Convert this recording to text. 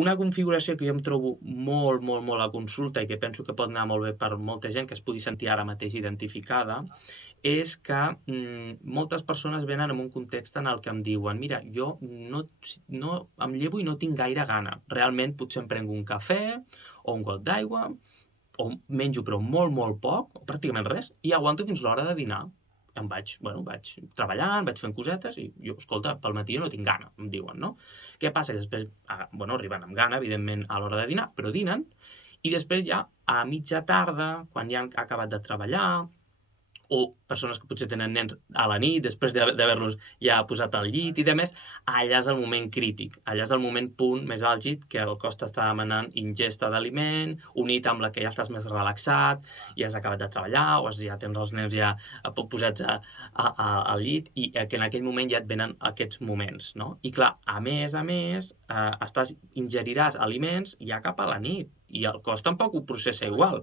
Una configuració que jo em trobo molt, molt, molt a consulta i que penso que pot anar molt bé per molta gent que es pugui sentir ara mateix identificada, és que moltes persones venen en un context en el que em diuen mira, jo no em llevo i no tinc gaire gana. Realment potser em prenc un cafè o un got d'aigua, o menjo però molt, molt poc, o pràcticament res, i aguanto fins l'hora de dinar. Vaig treballant, vaig fent cosetes i jo, escolta, pel matí jo no tinc gana, em diuen, no? Què passa? Que després, arriben amb gana, evidentment, a l'hora de dinar, però dinen, i després ja a mitja tarda, quan ja han acabat de treballar, o persones que potser tenen nens a la nit, després d'haver-los ja posat al llit i demés, allà és el moment crític, allà és el moment punt més àlgid que el cos t'està demanant ingesta d'aliment, unit amb la que ja estàs més relaxat, ja has acabat de treballar, o ja tens els nens ja posats al llit, i que en aquell moment ja et venen aquests moments, no? I clar, a més, ingeriràs aliments ja cap a la nit, i el cos tampoc ho processa igual.